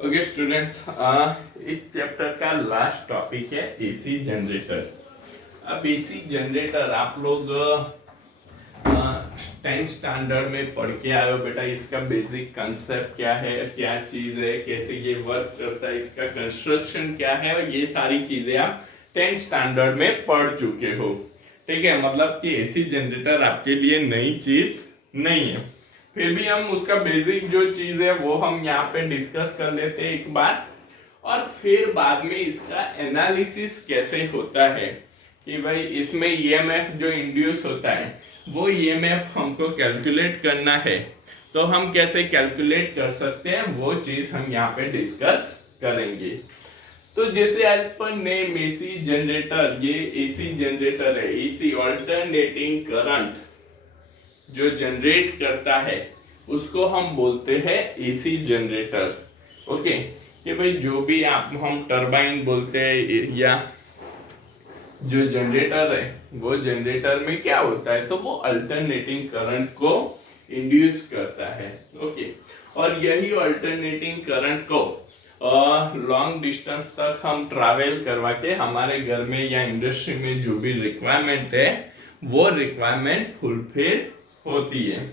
Okay students, इस chapter का last topic है एसी जनरेटर। अब एसी जनरेटर आप लोग 10th स्टैंडर्ड में पढ़ के आए हो बेटा। इसका बेसिक कंसेप्ट क्या है, क्या चीज है, कैसे ये वर्क करता है, इसका कंस्ट्रक्शन क्या है, और ये सारी चीजें आप 10th स्टैंडर्ड में पढ़ चुके हो। ठीक है, मतलब कि एसी जनरेटर आपके लिए नई चीज नहीं है। फिर भी हम उसका बेसिक जो चीज है वो हम यहाँ पे डिस्कस कर लेते हैं एक बार, और फिर बाद में इसका एनालिसिस कैसे होता है कि भाई इसमें ईएमएफ जो इंड्यूस होता है वो ईएमएफ हमको कैलकुलेट करना है, तो हम कैसे कैलकुलेट कर सकते हैं वो चीज हम यहाँ पे डिस्कस करेंगे। तो जैसे as per name AC generator, ये एसी जनरेटर है। एसी ऑल्टरनेटिंग करंट जो जनरेट करता है उसको हम बोलते हैं एसी जनरेटर। ओके, कि भाई जो भी आप हम टरबाइन बोलते हैं या जो जनरेटर है वो जनरेटर में क्या होता है, तो वो अल्टरनेटिंग करंट को इंड्यूस करता है। ओके, और यही अल्टरनेटिंग करंट को लॉन्ग डिस्टेंस तक हम ट्रैवल करवा के हमारे घर में या इंडस्ट्री में जो भी रिक्वायरमेंट है वो रिक्वायरमेंट फुलफिल होती है।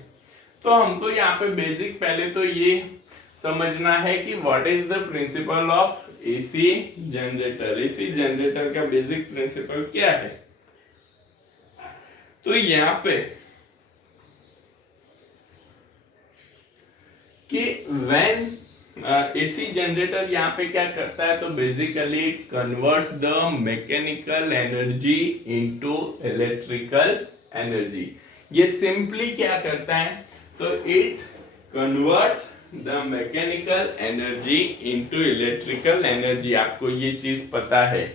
तो हमको यहाँ पे बेसिक पहले तो ये समझना है कि what is the principle of AC generator. AC generator का बेसिक प्रिंसिपल क्या है, तो यहाँ पे कि व्हेन एसी जनरेटर यहाँ पे क्या करता है, तो basically it converts the mechanical energy into electrical energy. ये सिंपली क्या करता है, तो it converts the mechanical energy into electrical energy. आपको ये चीज पता है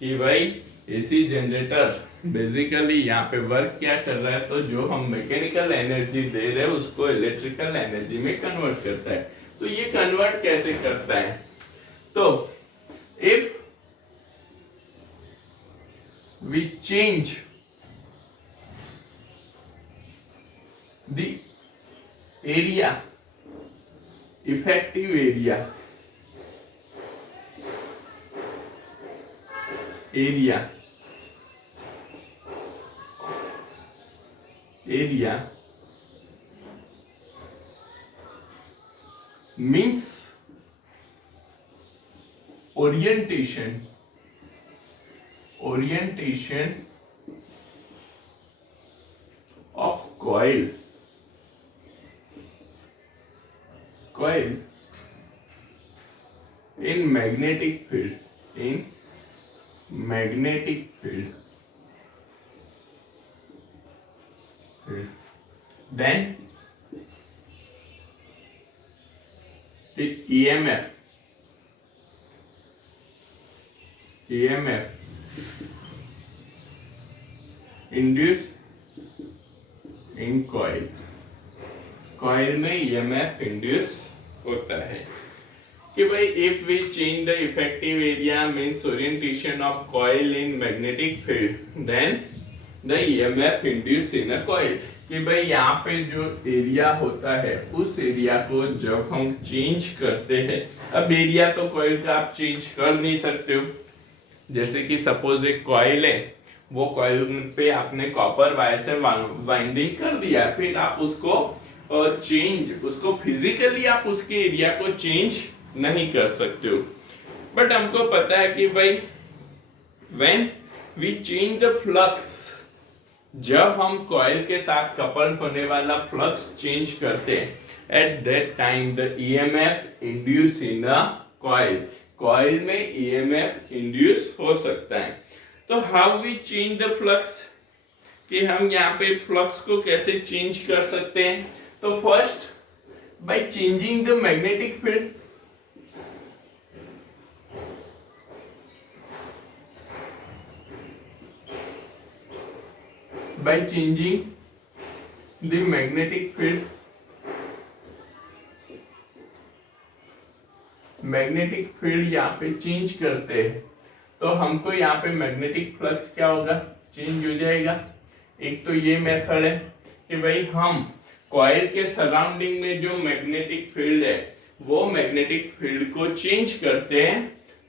कि भाई एसी जनरेटर बेसिकली यहाँ पे वर्क क्या कर रहा है, तो जो हम मैकेनिकल एनर्जी दे रहे हैं उसको इलेक्ट्रिकल एनर्जी में कन्वर्ट करता है। तो ये कन्वर्ट कैसे करता है, तो if we change the area, effective area means orientation of coil in magnetic field, then the EMF induced in coil में EMF इंड्यूस होता है कि भाई if we change the effective area means orientation of coil in magnetic field, then the EMF induce in a coil. कि भाई यहाँ पे जो एरिया होता है उस एरिया को जब हम चेंज करते हैं, अब एरिया तो कॉइल का आप चेंज कर नहीं सकते हो। जैसे कि सपोज एक कॉइल है, वो कॉइल पे आपने कॉपर वायर से वाइंडिंग कर दिया, फिर आप उसको उसको फिजिकली आप उसके एरिया को चेंज नहीं कर सकते हो। बट हमको पता है कि भाई when we change the flux, जब हम कॉइल के साथ कपल्ड होने वाला फ्लक्स चेंज करते हैं, at that time the EMF induce in a coil में ईएमएफ इंड्यूस हो सकता है। तो how we change the flux, कि हम यहाँ पे फ्लक्स को कैसे चेंज कर सकते हैं, तो first by changing the magnetic field. By changing the magnetic field, magnetic field यहाँ पे चेंज करते हैं तो हमको यहाँ पे मैग्नेटिक फ्लक्स क्या होगा, चेंज हो जाएगा। एक तो ये मेथड है कि भाई हम कॉइल के सराउंडिंग में जो मैग्नेटिक फील्ड है वो मैग्नेटिक फील्ड को चेंज करते हैं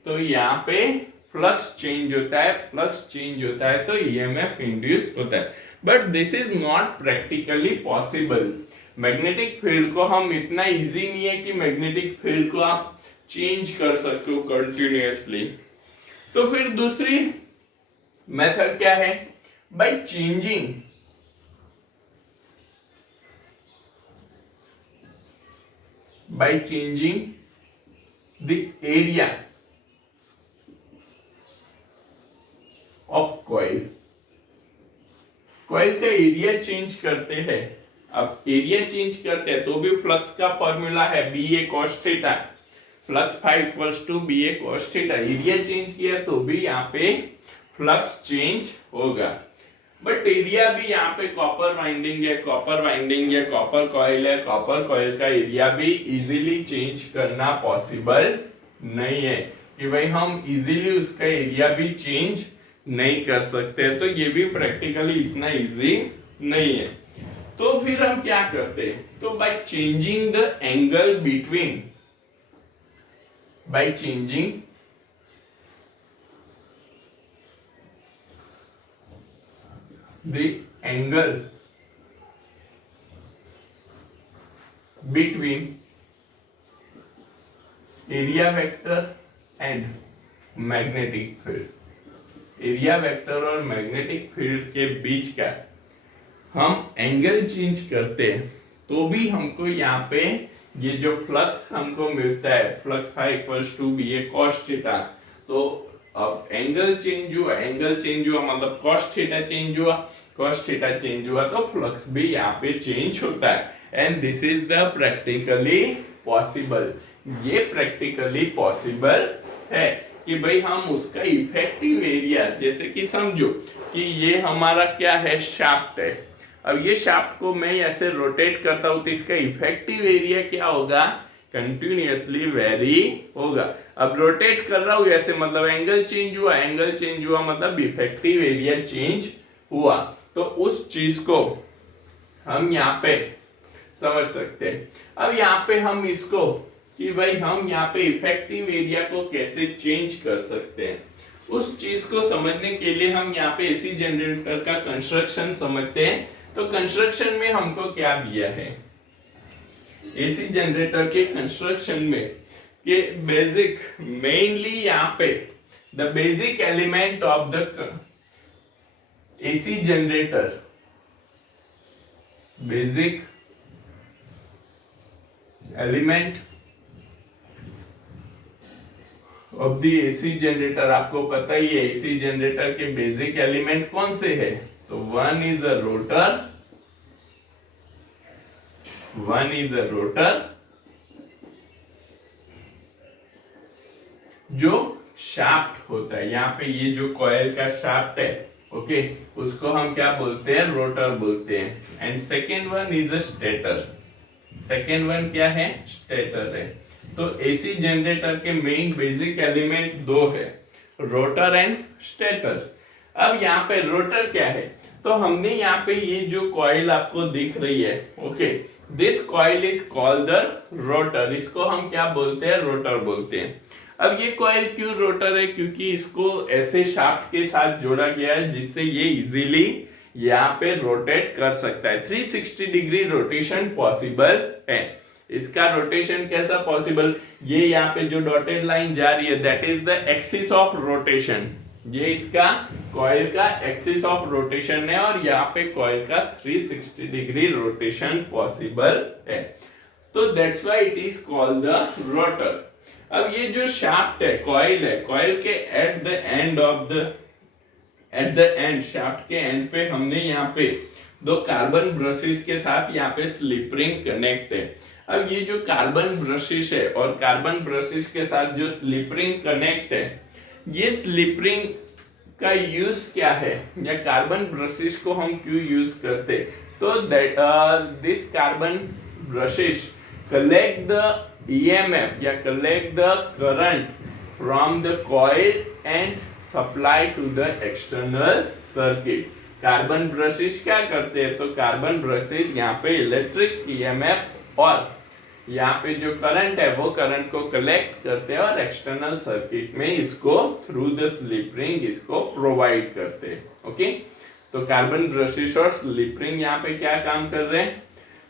तो यहाँ पे फ्लक्स चेंज होता है, फ्लक्स चेंज होता है तो ईएमएफ इंड्यूस होता है। But this is not practically possible. Magnetic field को हम इतना इजी नहीं है कि मैग्नेटिक फील्ड को आप चेंज कर सकते हो कंटिन्यूअसली। तो फिर दूसरी मेथड क्या है? By changing the area of coil। Coil का एरिया चेंज करते हैं। अब एरिया चेंज करते हैं तो भी फ्लक्स का फॉर्मूला है B A cos theta, flux phi equals to B A cos theta. Area change किया तो भी यहाँ पे फ्लक्स चेंज होगा। बट एरिया भी यहाँ पे कॉपर वाइंडिंग है, कॉपर वाइंडिंग या कॉपर कॉइल है, कॉपर कॉइल का एरिया भी इजीली चेंज करना पॉसिबल नहीं है कि भाई हम इजीली उसका एरिया भी चेंज नहीं कर सकते। तो ये भी प्रैक्टिकली इतना इजी नहीं है। तो फिर हम क्या करते हैं? तो by changing the angle between, by changing the angle between area vector and magnetic field, area vector और मैग्नेटिक फील्ड के बीच का हम एंगल चेंज करते हैं तो भी हमको यहाँ पे ये जो फ्लक्स हमको मिलता है, flux phi equals to B A cos theta. तो अब एंगल चेंज हुआ, एंगल चेंज हुआ मतलब कॉस थीटा चेंज हुआ, कॉस थीटा चेंज हुआ तो फ्लक्स भी यहाँ पे चेंज होता है। And this is the practically possible. ये प्रैक्टिकली पॉसिबल है कि भाई हम उसका इफेक्टिव एरिया, जैसे कि समझो कि ये हमारा क्या है, शाफ्ट है। अब ये शाफ्ट को मैं ऐसे रोटेट करता हूं तो इसका इफेक्टिव एरिया क्या होगा? कंटिन्यूअसली वेरी होगा। अब रोटेट कर रहा हूं ऐसे मतलब एंगल चेंज हुआ, एंगल चेंज हुआ मतलब इफेक्टिव एरिया चेंज हुआ। तो उस चीज को हम यहाँ पे समझ सकते हैं। अब यहाँ पे हम इसको कि भाई हम यहाँ पे इफेक्टिव एरिया को कैसे चेंज कर सकते हैं, उस चीज को समझने के लिए हम यहाँ पे एसी जनरेटर का कंस्ट्रक्शन समझते हैं। तो कंस्ट्रक्शन में हमको क्या दिया है? एसी जनरेटर के कंस्ट्रक्शन में के बेसिक मेनली यहाँ पे the basic element of the AC generator, basic element of the AC generator. आपको पता ही है एसी जनरेटर के बेसिक एलिमेंट कौन से है? तो one is a rotor, one is a rotor जो शाफ्ट होता है। यहाँ पे ये जो कॉइल का शाफ्ट है, ओके, उसको हम क्या बोलते हैं? रोटर बोलते हैं। And second one is a stator. Second one क्या है? स्टेटर है। तो एसी जनरेटर के मेन बेसिक एलिमेंट दो है, रोटर एंड स्टेटर। अब यहाँ पे रोटर क्या है? तो हमने यहाँ पे ये जो कॉइल आपको दिख रही है, okay, this coil is called the rotor. इसको हम क्या बोलते हैं? रोटर बोलते हैं। अब ये कॉइल क्यों रोटर है? क्योंकि इसको ऐसे शाफ्ट के साथ जोड़ा गया है जिससे ये इजीली यहाँ पे रोटेट कर सकता है। 360 डिग्री रोटेशन पॉसिबल है। इसका रोटेशन कैसा पॉसिबल? ये यहाँ पे जो डॉटेड लाइन जा रही है that is the axis of rotation. ये इसका कॉइल का एक्सिस ऑफ रोटेशन है और यहाँ पे कॉइल का 360 डिग्री रोटेशन पॉसिबल है। तो that's why it is called the rotor. अब ये जो शाफ्ट है, कॉइल के एट द एंड शाफ्ट के एंड पे हमने यहाँ पे दो कार्बन ब्रशेस के साथ यहाँ पे स्लिप रिंग कनेक्ट है। अब ये जो कार्बन ब्रशेस है और कार्बन ब्रशेस के साथ जो स्लिप रिंग कनेक्ट है, ये स्लिप रिंग का यूज क्या है या कार्बन ब्रशेस को हम क्यों यूज करते? तो that this carbon brushes collect the EMF या collect the current from the coil and supply to the external circuit। Carbon brushes क्या करते हैं? तो कार्बन ब्रशेस यहाँ पे इलेक्ट्रिक EMF और यहाँ पे जो करंट है वो करंट को कलेक्ट करते हैं और एक्सटर्नल सर्किट में इसको थ्रू द स्लिप रिंग इसको प्रोवाइड करते हैं। ओके, तो कार्बन ब्रशेस और स्लिप रिंग यहाँ पे क्या काम कर रहे हैं।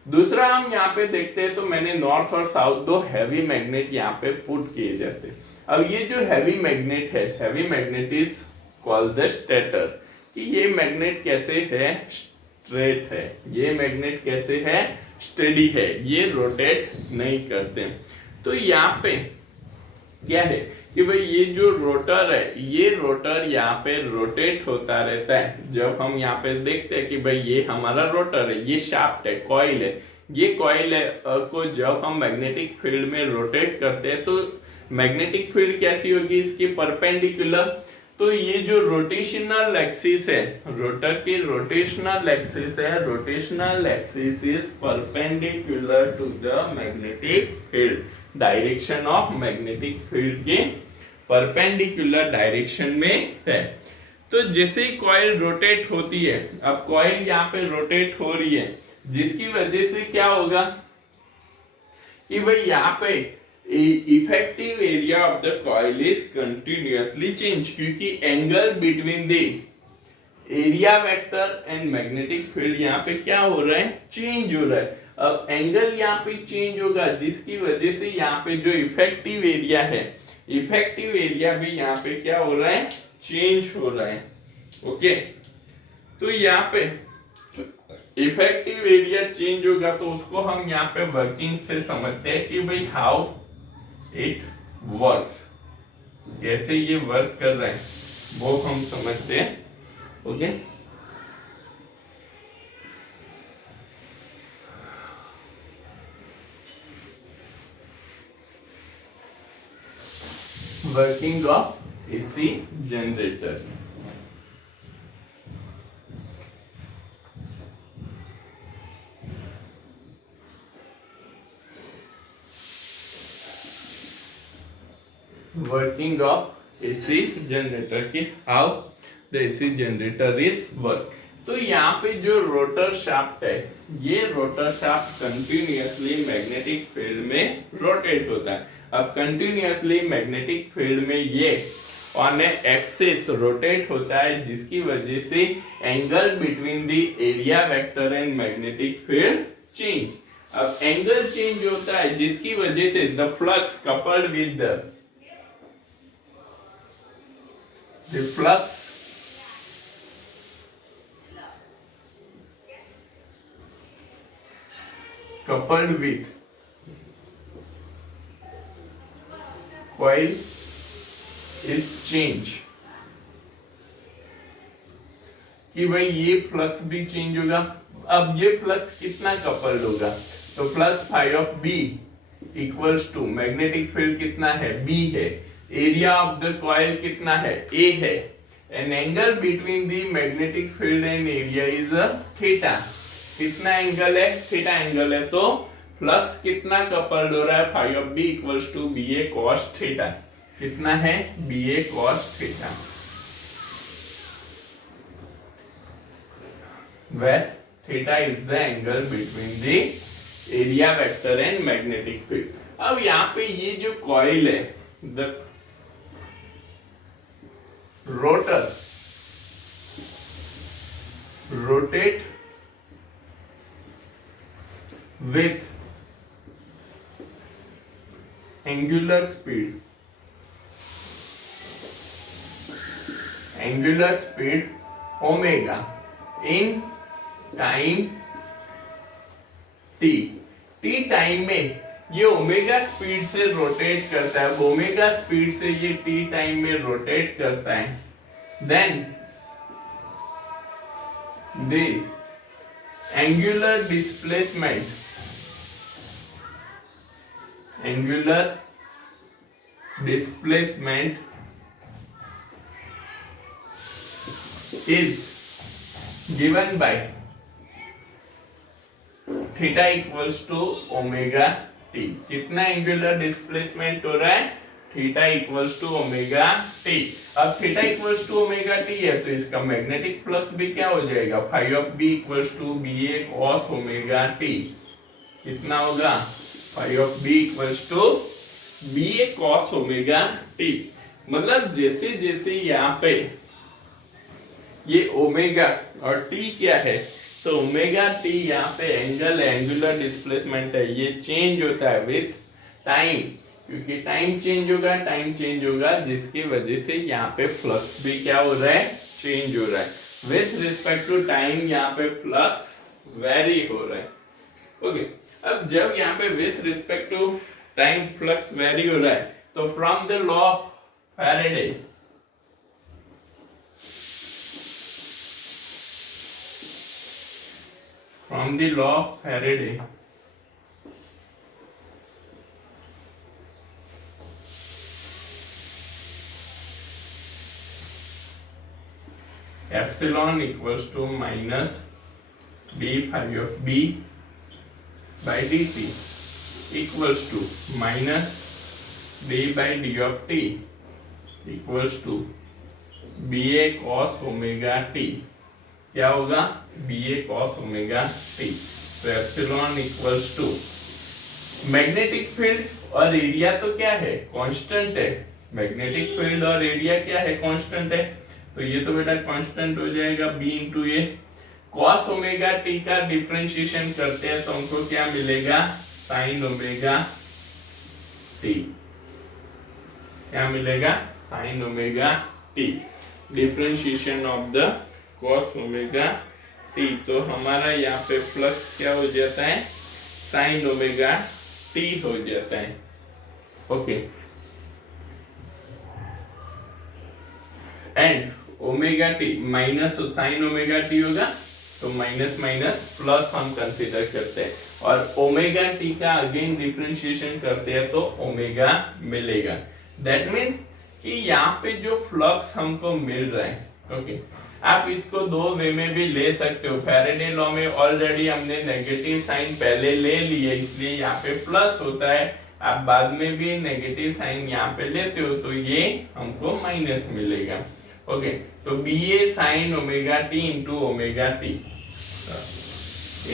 दूसरा हम यहाँ पे देखते हैं, तो मैंने नॉर्थ और साउथ दो हैवी मैग्नेट यहाँ पे पुट किए जाते हैं। अब ये जो हैवी मैग्नेट है, heavy magnet is called the stator, कि ये मैग्नेट कैसे है, स्ट्रेट है, ये मैग्नेट कैसे है, स्टेडी है, ये रोटेट नहीं करते। तो यहाँ पे क्या है कि भाई ये जो रोटर है, ये रोटर यहाँ पे रोटेट होता रहता है। जब हम यहाँ पे देखते हैं कि भाई ये हमारा रोटर है, ये शाफ्ट है, कॉइल है, ये कॉइल है को जब हम मैग्नेटिक फील्ड में रोटेट करते हैं तो मैग्नेटिक फील्ड कैसी होगी, इसकी परपेंडिकुलर। तो ये जो रोटेशनल एक्सिस है, रोटर की रोटेशनल एक्सिस है, rotational axis is perpendicular to the magnetic field, direction of magnetic field के परपेंडिकुलर डायरेक्शन में है। तो जैसे ही कॉइल रोटेट होती है, अब कॉइल यहाँ पे रोटेट हो रही है, जिसकी वजह से क्या होगा कि भाई यहाँ पे effective area of the coil is continuously change, क्योंकि angle between the area vector and magnetic field यहाँ पे क्या हो रहा है, चेंज हो रहा है। अब एंगल यहाँ पे चेंज होगा, जिसकी वजह से यहाँ पे जो इफेक्टिव एरिया है, इफेक्टिव एरिया भी यहाँ पे क्या हो रहा है, चेंज हो रहा है। ओके, तो यहाँ पे इफेक्टिव एरिया चेंज होगा, तो उसको हम यहाँ पे वर्किंग से समझते हैं कि भाई हाउ इट वर्क्स, कैसे ये वर्क कर रहा है वो हम समझते हैं। Okay, working of AC generator. Working of AC generator की how the AC generator is work. तो यहाँ पे जो रोटर शाफ्ट है, ये rotor shaft continuously magnetic field में रोटेट होता है। अब कंटिन्यूअसली मैग्नेटिक फील्ड में ये ऑन ए एक्सिस रोटेट होता है, जिसकी वजह से angle between the area vector and magnetic field change. अब एंगल चेंज होता है, जिसकी वजह से the flux coupled with the flux coupled with coil is change, कि भाई ये फ्लक्स भी चेंज होगा। अब ये फ्लक्स कितना कपल्ड होगा, तो flux phi of B equals to magnetic field कितना है, बी है, एरिया ऑफ द कॉइल कितना है, ए है, an angle between the magnetic field and area is theta. कितना एंगल है, थीटा एंगल है, तो फ्लक्स कितना कपल्ड हो रहा है, phi of B equals to B A cos theta. कितना है, B A cos theta, where theta is the angle between the area vector and magnetic field। अब यहाँ पे ये जो कॉइल है, the rotor rotate with angular speed omega in time T. T time में ये ओमेगा स्पीड से rotate करता है, ओमेगा स्पीड से ये टी टाइम में रोटेट करता है। Then the angular displacement is given by theta equals to omega T. कितना एंगुलर डिस्प्लेसमेंट हो रहा है, theta equals to omega T. अब theta equals to omega T है, तो इसका मैग्नेटिक फ्लक्स भी क्या हो जाएगा, phi of B equals to B A cos omega T. कितना होगा, phi of B equals to B A cos omega T. मतलब जैसे जैसे यहाँ पे ये ओमेगा और टी क्या है, तो ओमेगा टी यहाँ पे एंगल एंगुलर डिस्प्लेसमेंट है, ये चेंज होता है विथ टाइम, क्योंकि टाइम चेंज होगा जिसकी वजह से यहाँ पे फ्लक्स भी क्या हो रहा है, चेंज हो रहा है। विथ रिस्पेक्ट टू टाइम यहाँ पे फ्लक्स वेरी हो रहा है। ओके, अब जब यहाँ पे with respect to time flux vary हो रहा है, तो from the law of Faraday, from the law of Faraday, epsilon equals to minus d phi of b by dt equals to minus d by d of t equals to ba cos omega t। क्या होगा, B A cos omega t. तो epsilon equals to magnetic field और area तो क्या है, constant है। Magnetic field और area क्या है, कांस्टेंट है, तो ये तो बेटा कांस्टेंट हो जाएगा बी इंटू ए। कॉस ओमेगा टी का डिफरेंशिएशन करते हैं तो हमको क्या मिलेगा, साइन ओमेगा टी। क्या मिलेगा, sign omega T. Differentiation of the cos omega t, तो हमारा यहाँ पे फ्लक्स क्या हो जाता है, साइन ओमेगा टी हो जाता है। Okay, and omega T minus sign omega T होगा, तो माइनस माइनस प्लस हम कंसीडर करते हैं, और ओमेगा टी का अगेन डिफरेंशिएशन करते हैं तो ओमेगा मिलेगा। दैट मीन्स कि यहाँ पे जो फ्लक्स हमको मिल रहा है, ओके, आप इसको दो वे में भी ले सकते हो। फैराडे लॉ में ऑलरेडी हमने नेगेटिव साइन पहले ले लिए, इसलिए यहाँ पे प्लस होता है। आप बाद में भी नेगेटिव साइन यहाँ पे लेते हो तो ये हमको माइनस मिलेगा। ओके, तो B A sine omega T into omega T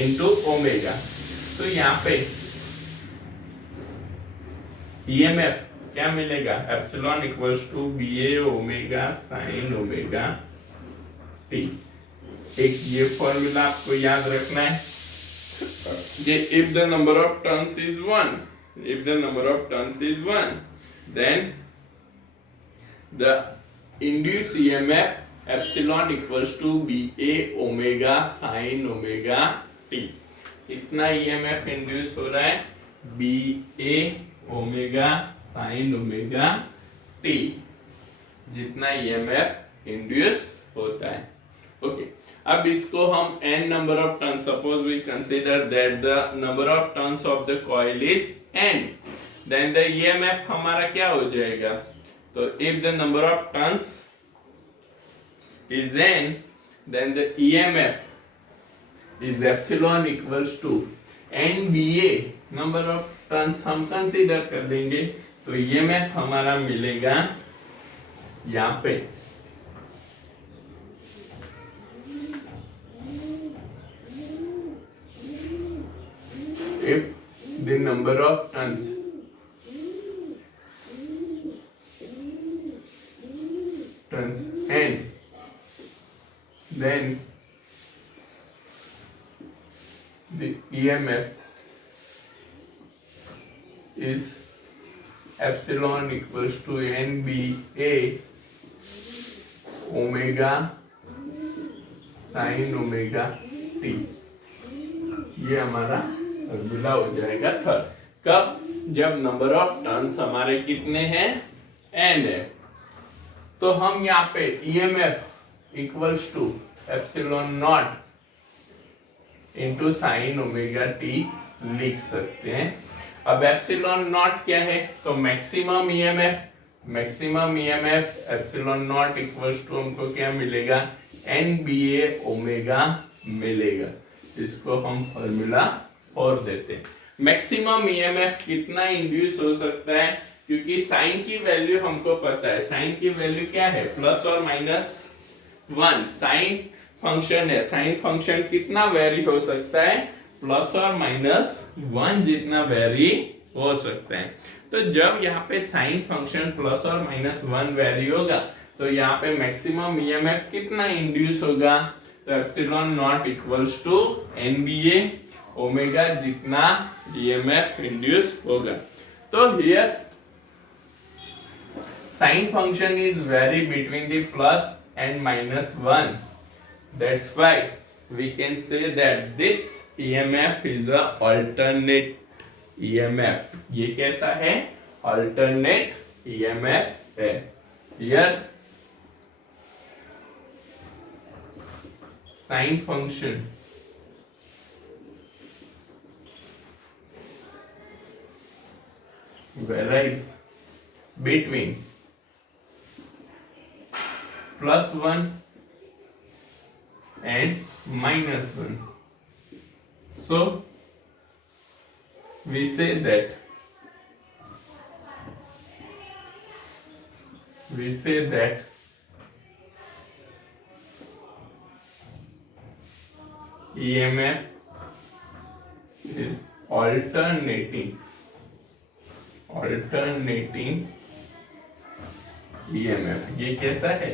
into omega, तो यहाँ पे ईएमएफ क्या मिलेगा, epsilon equals to B A omega sine omega T. एक ये फॉर्मूला आपको याद रखना है, ये if the number of turns is 1, if the number of turns is 1, then the induced EMF epsilon equals to BA omega sin omega t। कितना EMF induce हो रहा है, BA omega sin omega t, जितना EMF induce होता है। Okay, अब इसको हम n number of turns, suppose we consider that the number of turns of the coil is n, then the EMF हमारा क्या हो जाएगा, तो if the number of turns is n, then the EMF is epsilon equals to NBA number of turns हम consider कर देंगे, तो EMF हमारा मिलेगा यहाँ पे if the number of turns n, then the EMF is epsilon equals to NBA omega sin omega t। ये हमारा फॉर्मूला हो जाएगा थर्ड। कब, जब नंबर ऑफ टर्न्स हमारे कितने हैं, n है, तो हम यहाँ पे EMF equals to epsilon naught into sine omega t लिख सकते हैं। अब एप्सिलॉन नॉट क्या है, तो maximum EMF epsilon naught equals to हमको क्या मिलेगा, NBA ओमेगा मिलेगा। इसको हम फॉर्मूला और देते हैं। मैक्सिमम ईएमएफ कितना इंड्यूस हो सकता है, क्योंकि साइन की वैल्यू हमको पता है, साइन की वैल्यू क्या है, प्लस और माइनस 1। साइन फंक्शन है, साइन फंक्शन कितना वेरी हो सकता है, प्लस और माइनस 1 जितना वेरी हो सकते हैं। तो जब यहाँ पे साइन फंक्शन प्लस और माइनस 1 वेरी होगा तो यहाँ पे मैक्सिमम ईएमएफ कितना इंड्यूस होगा, तो epsilon naught equals to NBA omega जितना ईएमएफ इंड्यूस होगा। तो here sine function is vary between the plus and minus 1. That's why we can say that this EMF is a alternate EMF. ये कैसा है, alternate EMF है। Here sin function varies between plus 1 and minus 1. So we say that EMF is alternating EMF। ये कैसा है,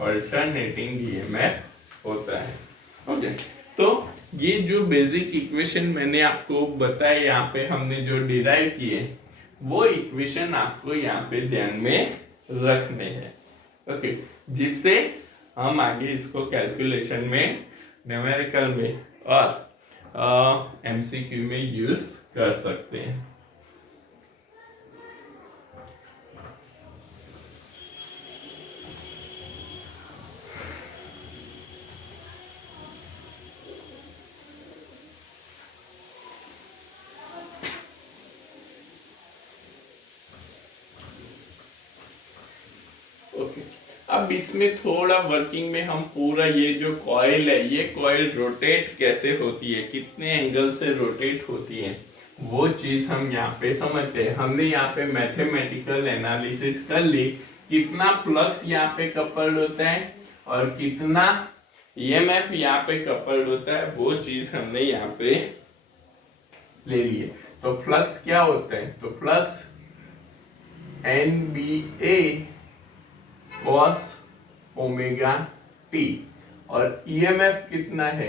alternating EMF होता है। Okay, तो ये जो बेसिक इक्वेशन मैंने आपको बताया, यहाँ पे हमने जो डिराइव किए वो इक्वेशन आपको यहाँ पे ध्यान में रखने हैं। ओके, जिससे हम आगे इसको कैलकुलेशन में, न्यूमेरिकल में और एमसीक्यू में यूज कर सकते हैं। अब इसमें थोड़ा वर्किंग में हम पूरा ये जो कॉइल है, ये कॉइल रोटेट कैसे होती है, कितने एंगल से रोटेट होती है, वो चीज हम यहाँ पे समझते हैं। हमने यहाँ पे मैथमेटिकल एनालिसिस कर ली, कितना फ्लक्स यहाँ पे कपल्ड होता है और कितना ईएमएफ यहाँ पे कपल्ड होता है, वो चीज हमने यहाँ पे ले ली है। तो फ्लक्स क्या होता है, तो flux NBA cos omega T और ईएमएफ कितना है,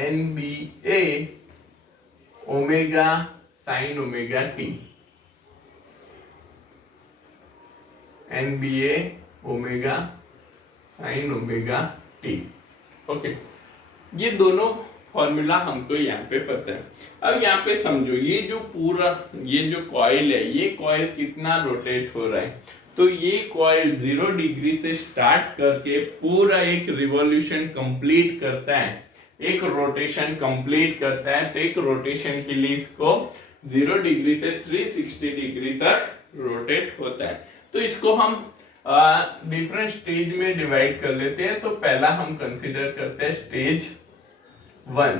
NBA omega sine omega T, NBA omega sine omega T. Okay, ये दोनों फॉर्मूला हमको यहाँ पे पता है। अब यहाँ पे समझो, ये जो पूरा ये जो कॉइल है, ये कॉइल कितना रोटेट हो रहा है, तो ये कॉइल 0 डिग्री से स्टार्ट करके पूरा एक रिवॉल्यूशन कंप्लीट करता है, एक रोटेशन कंप्लीट करता है। तो एक रोटेशन के लिए इसको 0 डिग्री से 360 डिग्री तक रोटेट होता है। तो इसको हम डिफरेंट स्टेज में डिवाइड कर लेते हैं। तो पहला हम कंसीडर करते हैं स्टेज 1,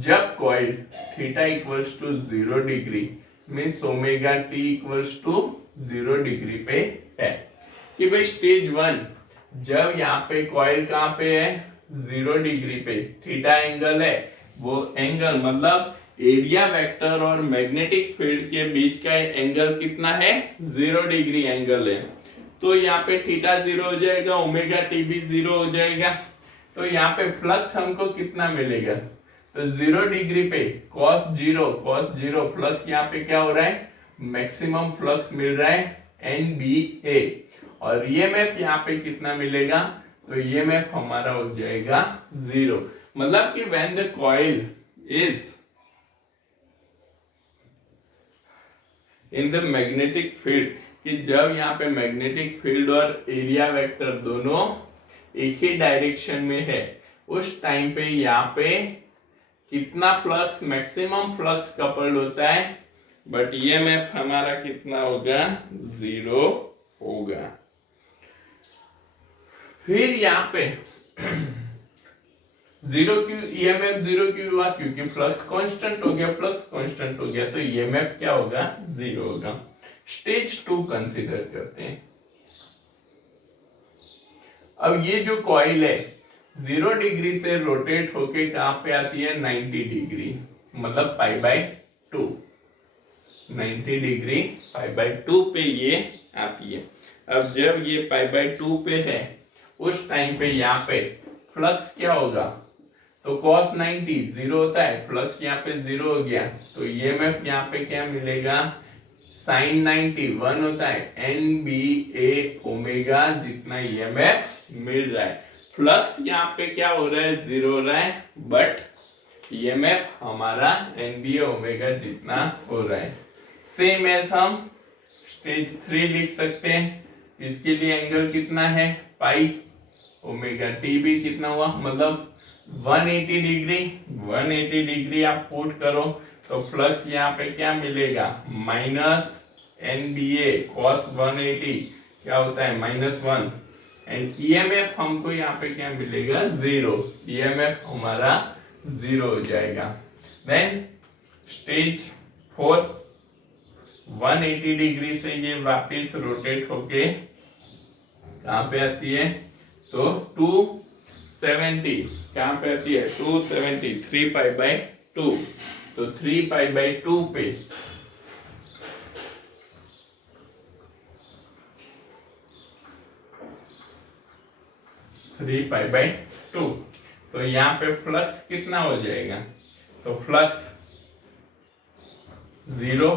जब coil theta equals to 0 degree means omega t equals to 0 degree पे है। कि भाई स्टेज 1, जब यहाँ पे कॉइल कहाँ पे है, 0 डिग्री पे, थीटा एंगल है, वो एंगल मतलब एरिया वेक्टर और मैग्नेटिक फील्ड के बीच का एंगल कितना है, 0 डिग्री एंगल है। तो यहाँ पे थीटा 0 हो जाएगा, ओमेगा टी भी 0 हो जाएगा। तो यहाँ पे फ्लक्स हमको कितना मिलेगा, तो 0 डिग्री पे cos 0 फ्लक्स यहाँ पे क्या हो रहा है, मैक्सिमम फ्लक्स मिल रहा है NBA। और ईएमएफ यहाँ पे कितना मिलेगा, तो ईएमएफ हमारा हो जाएगा 0। मतलब कि when the coil is in the magnetic field, कि जब यहाँ पे मैग्नेटिक फील्ड और एरिया वेक्टर दोनों एक ही डायरेक्शन में है, उस टाइम पे यहाँ पे कितना फ्लक्स, मैक्सिमम फ्लक्स कपल्ड होता है, बट ईएमएफ हमारा कितना होगा, 0 होगा। फिर यहाँ पे 0 क्यों, ईएमएफ 0 क्यों हुआ, क्योंकि फ्लक्स कांस्टेंट हो गया, फ्लक्स कांस्टेंट हो गया, तो ईएमएफ क्या होगा, 0 होगा। स्टेज 2 कंसीडर करते हैं। अब ये जो कॉइल है 0 डिग्री से रोटेट होके कहां पे आती है, 90 डिग्री, मतलब π/2। 90 डिग्री π/2 पे ये आती है। अब जब ये π/2 पे है उस टाइम पे यहाँ पे फ्लक्स क्या होगा, तो cos 90 जीरो होता है, फ्लक्स यहाँ पे जीरो हो गया, तो ईएमएफ यहाँ पे क्या मिलेगा, sin 90 1 होता है, NBA ओमेगा जितना ईएमएफ मिल रहा है। फ्लक्स यहाँ पे क्या हो रहा है, जीरो हो रहा है, बट ईएमएफ हमारा NBA ओमेगा जितना हो रहा है। सेम एज हम स्टेज 3 लिख सकते हैं, इसके लिए एंगल कितना है, पाई, ओमेगा टी भी कितना हुआ, मतलब 180 डिग्री। 180 डिग्री आप पुट करो तो फ्लक्स यहाँ पे क्या मिलेगा, माइनस NBA cos 180 क्या होता है, -1, एंड ईएमएफ हमको यहाँ पे क्या मिलेगा, जीरो। ईएमएफ हमारा जीरो हो जाएगा। देन स्टेज 4 180 डिग्री से ये वापस रोटेट होके कहाँ पे आती है, तो 270 कहाँ पे आती है, 270 3π/2, तो 3π/2 पे 3π/2, तो यहाँ पे फ्लक्स कितना हो जाएगा, तो flux zero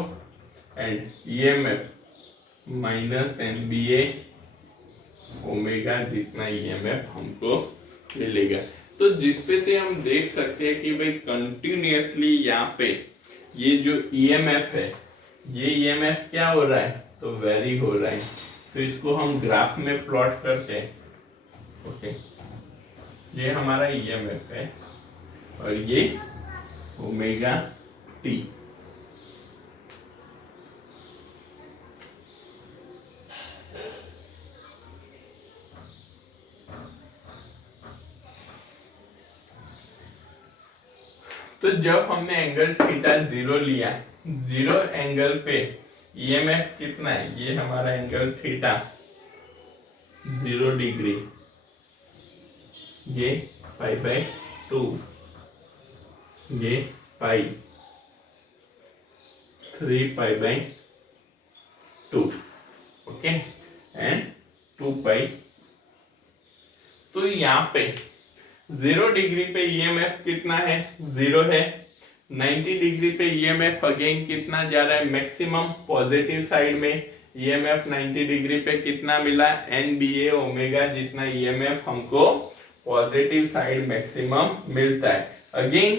and EMF minus NBA omega जितना ईएमएफ हमको मिलेगा। तो जिसपे से हम देख सकते हैं कि भाई कंटिन्यूअसली यहाँ पे ये जो ईएमएफ है, ये ईएमएफ क्या हो रहा है, तो वेरी हो रहा है। तो इसको हम ग्राफ में प्लॉट करते हैं। ओके, ये हमारा ईएमएफ है और ये ओमेगा टी। तो जब हमने एंगल थीटा जीरो लिया, जीरो एंगल पे ईएमएफ कितना है, ये हमारा एंगल थीटा 0 डिग्री, ये π/2, ये पाई 3π/2, ओके, एंड 2π। तो यहाँ पे 0 डिग्री पे ईएमएफ कितना है, जीरो है। 90 डिग्री पे ईएमएफ अगेन कितना जा रहा है, मैक्सिमम पॉजिटिव साइड में। ईएमएफ 90 डिग्री पे कितना मिला, NBA ओमेगा जितना ईएमएफ हमको पॉजिटिव साइड मैक्सिमम मिलता है। अगेन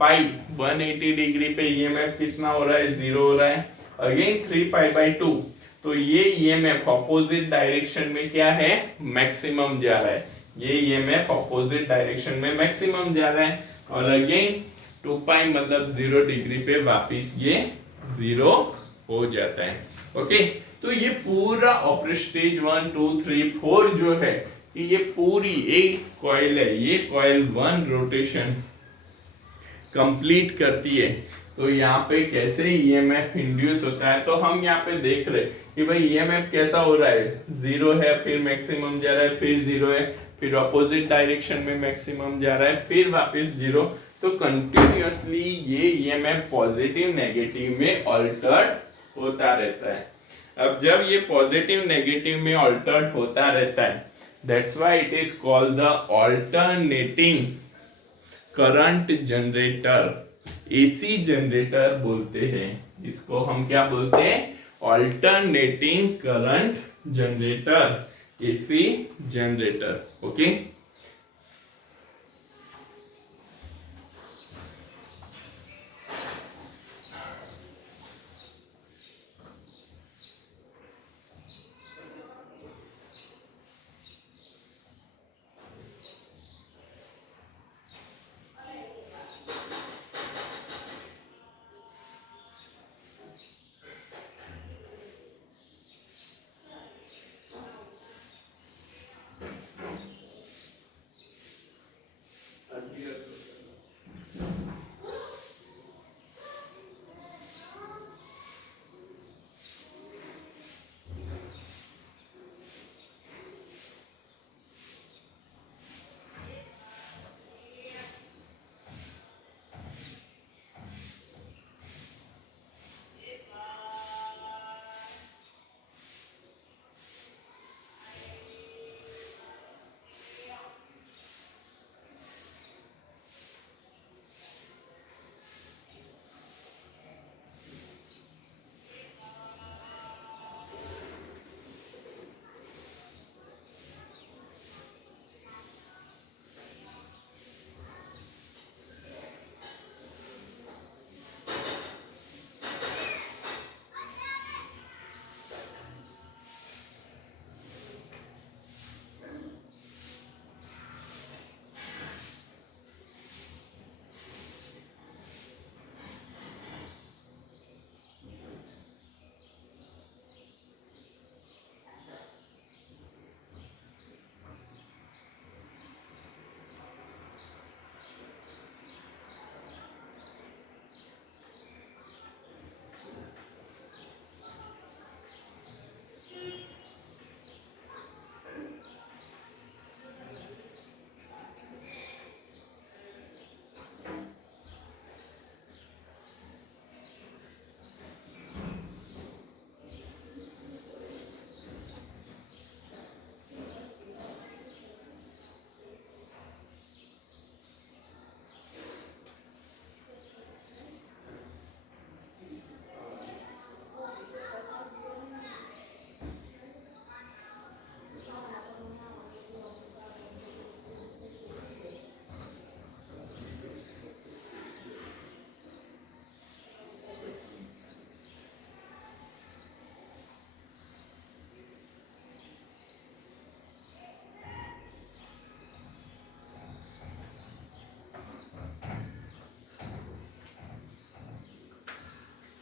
पाई 180 डिग्री पे ईएमएफ कितना हो रहा है, जीरो हो रहा है। अगेन 3π/2, तो ये ईएमएफ अपोजिट डायरेक्शन में क्या है, मैक्सिमम जा रहा है। ये ईएमएफ अपोजिट डायरेक्शन में मैक्सिमम जा रहा है। और अगेन 2π मतलब 0 डिग्री पे वापिस ये जीरो हो जाता है। ओके, तो ये पूरा ऑपरेशन स्टेज 1 2 3 4 जो है, ये पूरी एक कॉइल है, ये कॉइल 1 रोटेशन कंप्लीट करती है। तो यहाँ पे कैसे ईएमएफ इंड्यूस होता है, तो हम यहाँ पे देख रहे कि भाई ईएमएफ कैसा हो रहा है, जीरो है, फिर मैक्सिमम जा रहा है, फिर जीरो है, फिर अपोजिट डायरेक्शन में मैक्सिमम जा रहा है, फिर वापस जीरो। तो कंटिन्यूअसली ये ईएमएफ पॉजिटिव नेगेटिव में अल्टर्ड होता रहता है। अब जब ये पॉजिटिव नेगेटिव में अल्टर्ड होता रहता है, that's why it is called the alternating current generator, AC generator बोलते हैं इसको। हम क्या बोलते हैं, alternating current generator, AC generator. Okay,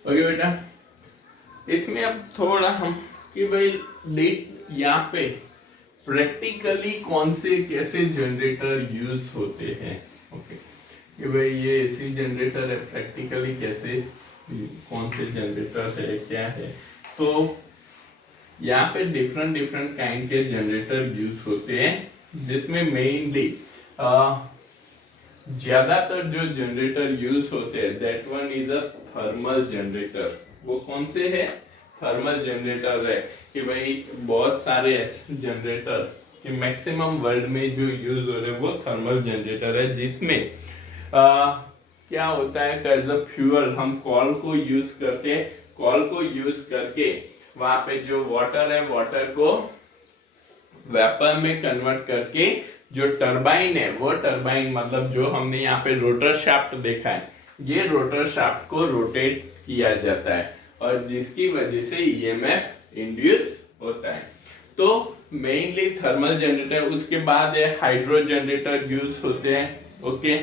okay बेटा, इसमें अब थोड़ा हम कि भाई डेट यहाँ पे प्रैक्टिकली कौन से कैसे जनरेटर यूज होते हैं। ओके, कि भाई ये एसी जनरेटर है, प्रैक्टिकली कैसे कौन से जनरेटर है क्या है। तो यहाँ पे डिफरेंट डिफरेंट काइंड के जनरेटर यूज होते हैं, जिसमें मेनली ज्यादातर जो जनरेटर यूज होते हैं that one is a thermal generator. वो कौन से है? थर्मल जनरेटर है कि भाई बहुत सारे ऐसे जनरेटर कि मैक्सिमम वर्ल्ड में जो यूज हो रहे हैं वो थर्मल जनरेटर है, जिसमें क्या होता है एज अ फ्यूअल हम कॉल को यूज करके, कॉल को यूज करके वहां पे जो वाटर है वाटर को वेपर में कन्वर्ट करके जो टरबाइन है वो टरबाइन मतलब जो हमने यहाँ पे रोटर शाफ्ट देखा है, ये रोटर शाफ्ट को रोटेट किया जाता है और जिसकी वजह से ईएमएफ इंड्यूस होता है। तो मेनली थर्मल जनरेटर, उसके बाद है हाइड्रो जनरेटर यूज होते हैं। ओके,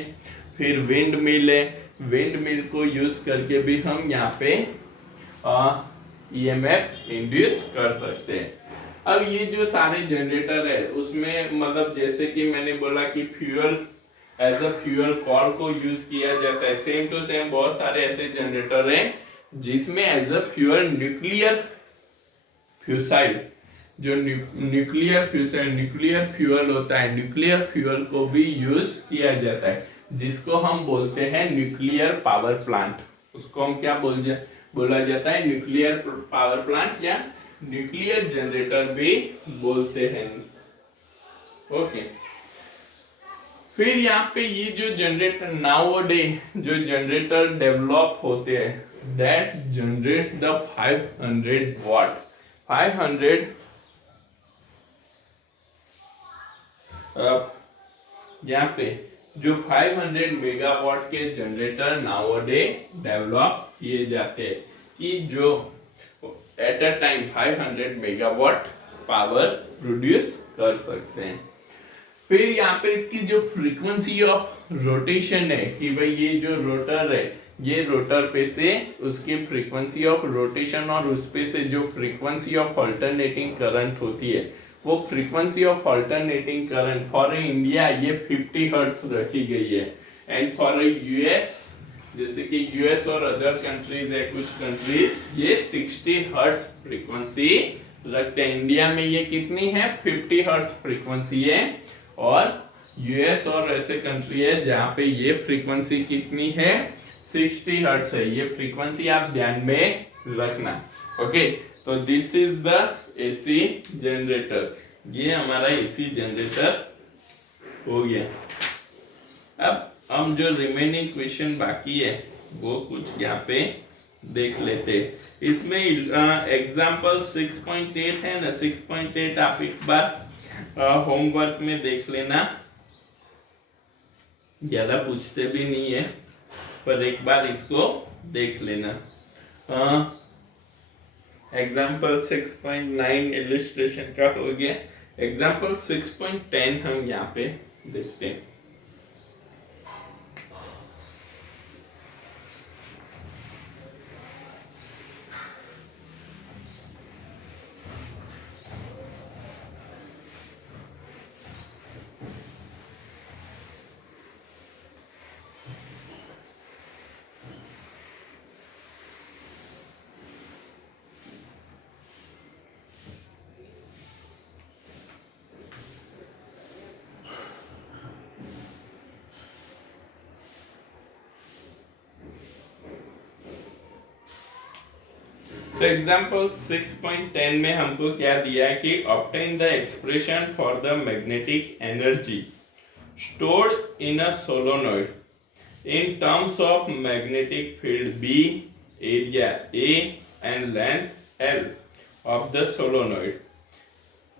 फिर विंड मिल है, विंड मिल को यूज करके भी हम यहाँ पे ईएमएफ इंड्यूस कर सकते हैं। अब ये जो सारे जनरेटर है उसमें मतलब जैसे कि मैंने बोला कि fuel as a fuel call को यूज किया जाता है, सेम टू सेम बहुत सारे ऐसे जनरेटर हैं जिसमें एज अ फ्यूल न्यूक्लियर फ्यूसाइड, जो न्यूक्लियर फ्यूसाइड न्यूक्लियर फ्यूल होता है, न्यूक्लियर फ्यूल को भी यूज किया जाता है, जिसको हम बोलते हैं न्यूक्लियर पावर प्लांट। उसको हम क्या बोला जाता है? न्यूक्लियर पावर प्लांट या न्यूक्लियर जनरेटर भी बोलते हैं। ओके, फिर यहाँ पे ये जो जनरेटर नाउअडे जो जनरेटर डेवलप होते हैं दैट जनरेट्स द 500 वाट 500 यहाँ पे जो 500 मेगावाट के जनरेटर नाउअडे डेवलप किए जाते हैं कि जो at a time 500 megawatt power produce कर सकते हैं। फिर यहाँ पे इसकी जो फ्रीक्वेंसी ऑफ रोटेशन है कि भाई ये जो रोटर है ये रोटर पे से उसकी फ्रीक्वेंसी ऑफ रोटेशन और उस पे से जो फ्रीक्वेंसी ऑफ अल्टरनेटिंग करंट होती है वो frequency of alternating current for India ये 50 हर्ट्ज रखी गई है एंड फॉर यूएस जैसे कि यूएस और अदर कंट्रीज है कुछ कंट्रीज ये 60 हर्ट्ज फ्रीक्वेंसी रखते हैं। इंडिया में ये कितनी है? 50 हर्ट्ज फ्रीक्वेंसी है और यूएस और ऐसे कंट्री है जहां पे ये फ्रीक्वेंसी कितनी है? 60 हर्ट्ज है। ये फ्रीक्वेंसी आप ध्यान में रखना। ओके, तो this is the AC generator. ये हमारा एसी जनरेटर हो गया। अब हम जो रिमेनिंग क्वेश्चन बाकी है वो कुछ यहाँ पे देख लेते। इसमें एग्जाम्पल 6.8 है ना, 6.8 आप एक बार होमवर्क में देख लेना, ज्यादा पूछते भी नहीं है पर एक बार इसको देख लेना। एग्जाम्पल 6.9 इलस्ट्रेशन का हो गया। एग्जाम्पल 6.10 हम यहाँ पे देखते हैं। तो एग्जाम्पल 6.10 में हमको क्या दिया है कि obtain the expression for the magnetic energy stored in a solenoid in terms of magnetic field B, area A and length L of the solenoid.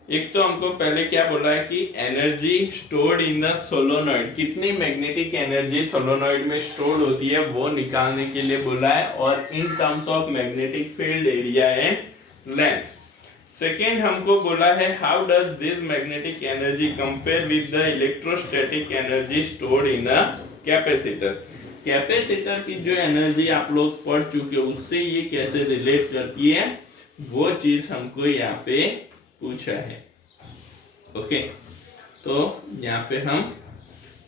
एक तो हमको पहले क्या बोला है कि एनर्जी स्टोर्ड इन अ सोलोनॉइड, कितनी मैग्नेटिक एनर्जी सोलोनॉइड में स्टोर होती है वो निकालने के लिए बोला है, और इन terms of magnetic field area and length. Second हमको बोला है how does this magnetic energy compare with the electrostatic energy stored in a capacitor. Capacitor की जो एनर्जी आप लोग पढ़ चुके हो उससे ये कैसे रिलेट करती है वो चीज हमको यहाँ पे पूछा है। ओके, तो यहाँ पे हम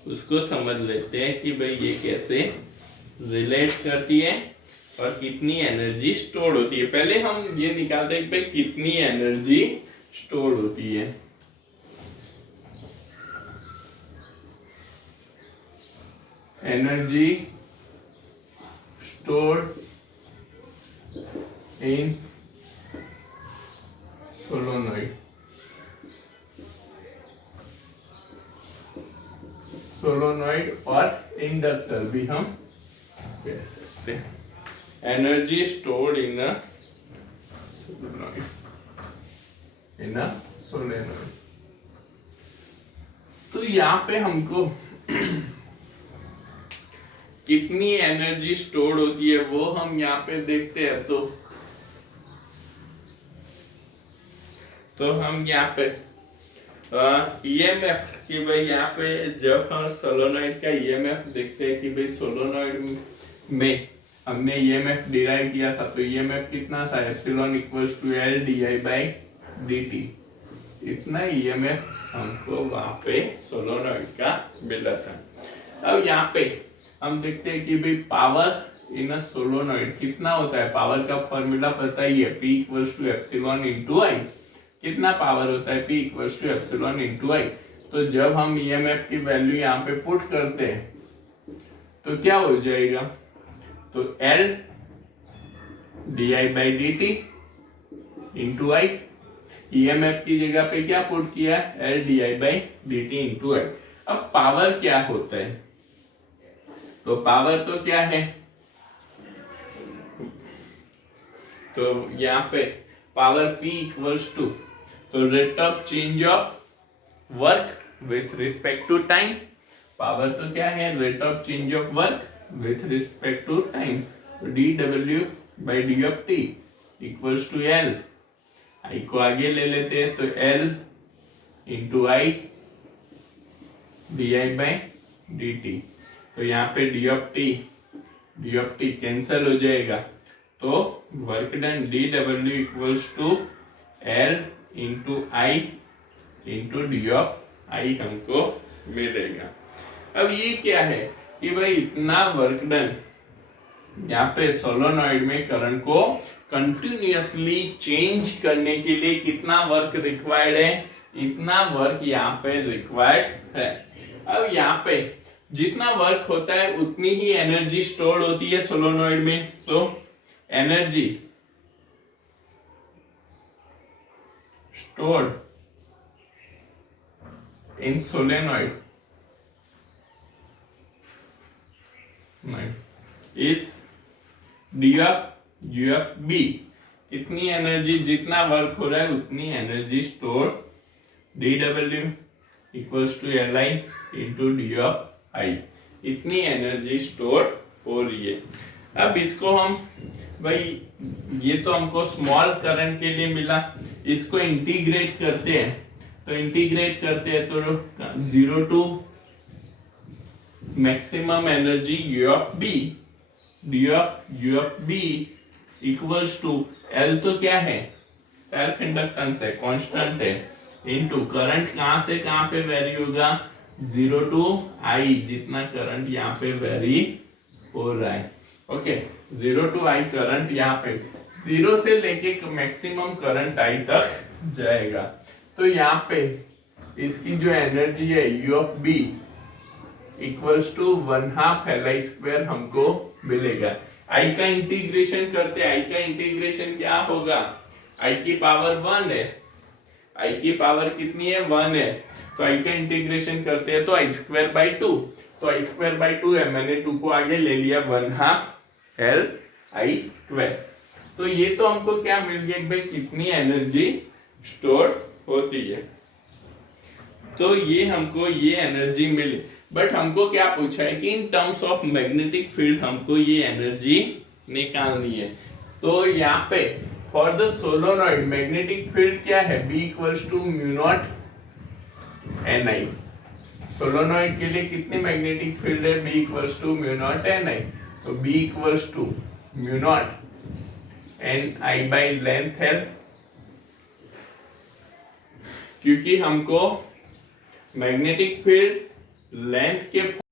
उसको समझ लेते हैं कि भाई ये कैसे रिलेट करती है और कितनी एनर्जी स्टोर होती है। पहले हम ये निकालते हैं कि भाई कितनी एनर्जी स्टोर होती है। एनर्जी स्टोर्ड इन सोलोनॉइड। सोलोनॉइड और इंडक्टर भी हम कह सकते हैं। Energy stored in a solenoid, in a solenoid. तो यहाँ पे हमको कितनी एनर्जी स्टोर होती है वो हम यहाँ पे देखते हैं। तो हम यहाँ पे ईएमएफ कि भाई यहाँ पे जब हम सोलोनॉइड का ईएमएफ देखते हैं कि भाई सोलोनॉइड में हमने ईएमएफ डिराइव किया था, तो ईएमएफ कितना था, epsilon equals to L D I by D T. इतना ईएमएफ हमको वहां पे सोलोनॉइड का मिला था। अब यहाँ पे हम देखते हैं कि भाई पावर इन अ सोलोनॉइड कितना होता है। पावर का फॉर्मूला पता ही है, P equals to epsilon into I. कितना पावर होता है, P equals to epsilon into I. तो जब हम ईएमएफ की वैल्यू यहाँ पे पुट करते हैं तो क्या हो जाएगा, तो L D I by D T into I. EMF की जगह पे क्या पुट किया, L D I by D T into I. अब पावर क्या होता है, तो पावर तो क्या है, तो यहाँ पे पावर P इक्वल्स टू, तो rate of change of work with respect to time. Power तो क्या है, rate of change of work with respect to time. तो D W by D of T equals to L. I को आगे ले लेते हैं, तो L into I D I by D T. तो यहाँ पे डी ऑफ टी कैंसल हो जाएगा, तो work done D W equals to L into I into D of I हमको मिलेगा। अब ये क्या है कि भाई इतना वर्क डन, यहाँ पे सोलोनॉइड में करंट को कंटिन्यूअसली चेंज करने के लिए कितना वर्क रिक्वायर्ड है, इतना वर्क यहाँ पे रिक्वायर्ड है। अब यहाँ पे जितना वर्क होता है उतनी ही एनर्जी स्टोर होती है सोलोनॉइड में। तो energy stored in solenoid is D of B. कितनी एनर्जी, जितना वर्क हो रहा है उतनी energy store D W equals to L I into D of I. इतनी एनर्जी स्टोर हो रही है। अब इसको हम भाई, ये तो हमको स्मॉल करंट के लिए मिला, इसको इंटीग्रेट करते हैं। तो इंटीग्रेट करते हैं तो 0 to maximum energy U of B, D of B equals to L तो क्या है, सेल्फ इंडक्टेंस है, कांस्टेंट है, इनटू करंट कहां से कहां पे वेरी होगा, 0 टू आई, जितना करंट यहाँ पे वेरी हो रहा है। ओके, 0 टू आई करंट यहाँ पे 0 से लेके मैक्सिमम करंट आई तक जाएगा। तो यहाँ पे इसकी जो एनर्जी है U of B equals to 1/2 Li square हमको मिलेगा। आई का इंटीग्रेशन करते हैं, आई का इंटीग्रेशन क्या होगा, आई की पावर 1 है, आई की पावर कितनी है, 1 है। तो आई का इंटीग्रेशन करते हैं तो आई स्क्वायर बाई 2, तो आई स्क्वायर बाई 2 है, मैंने 2 को आगे ले लिया, 1/2 L आई स्क्वायर। तो ये तो हमको क्या मिल गया भाई, कितनी एनर्जी स्टोर होती है। तो ये हमको ये एनर्जी मिली, बट हमको क्या पूछा है कि in terms of magnetic field हमको ये एनर्जी निकालनी है। तो यहाँ पे for the solenoid magnetic field क्या है, B equals to mu naught Ni। Solenoid के लिए कितनी मैग्नेटिक फील्ड है, B equals to mu naught N I, तो B equals to mu naught N I by length है, क्योंकि हमको मैग्नेटिक फील्ड लेंथ के